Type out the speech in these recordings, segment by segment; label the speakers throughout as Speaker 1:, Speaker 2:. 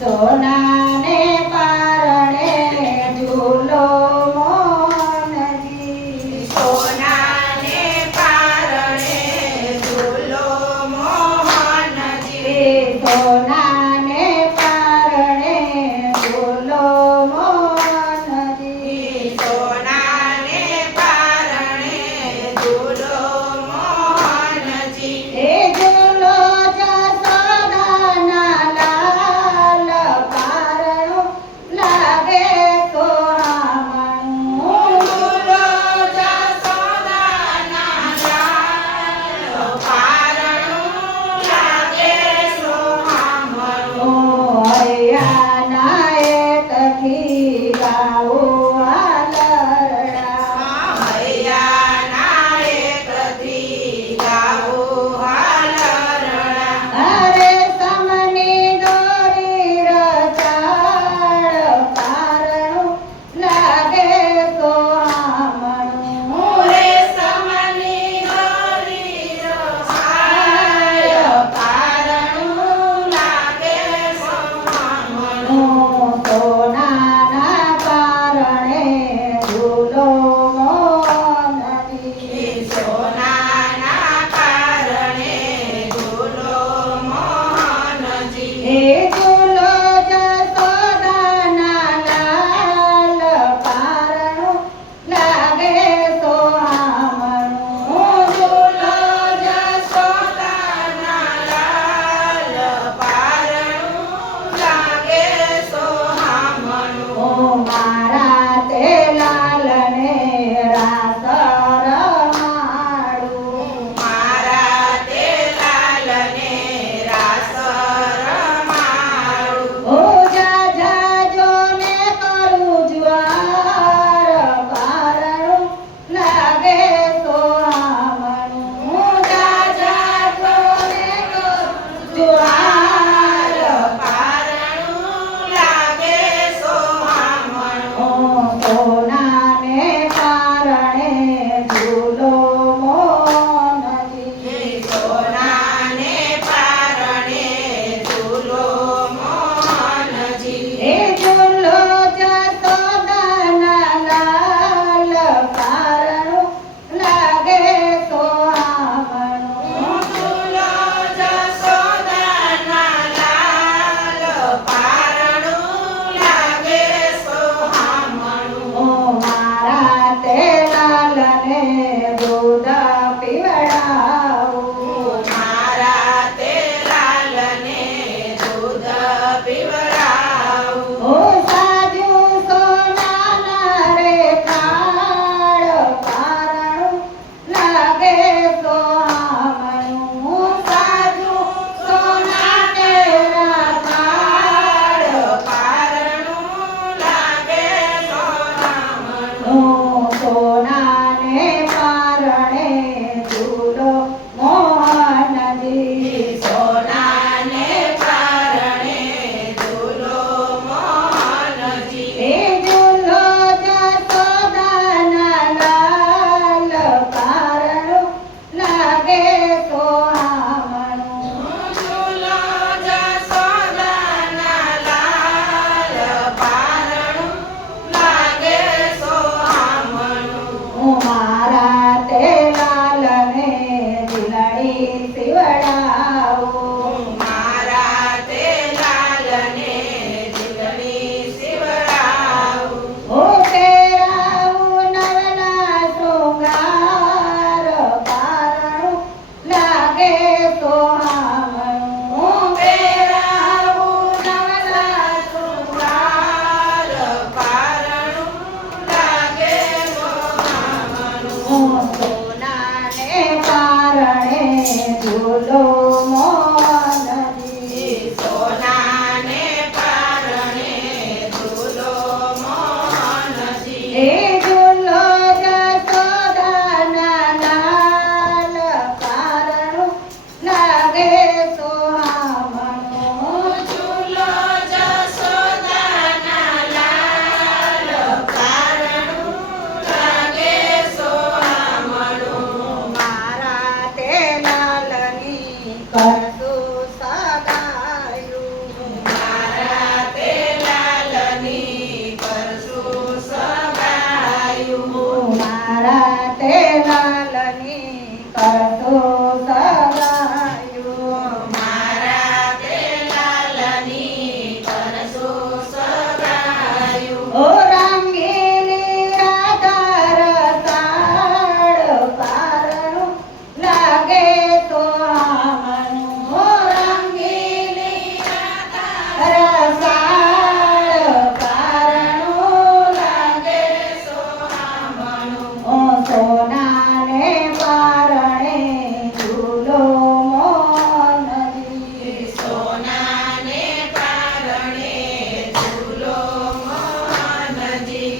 Speaker 1: સોનાને કારણે ઝૂલો મોહનજી.
Speaker 2: સોનાને કારણે ઝૂલો મોહનજી. સોના no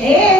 Speaker 2: Amen.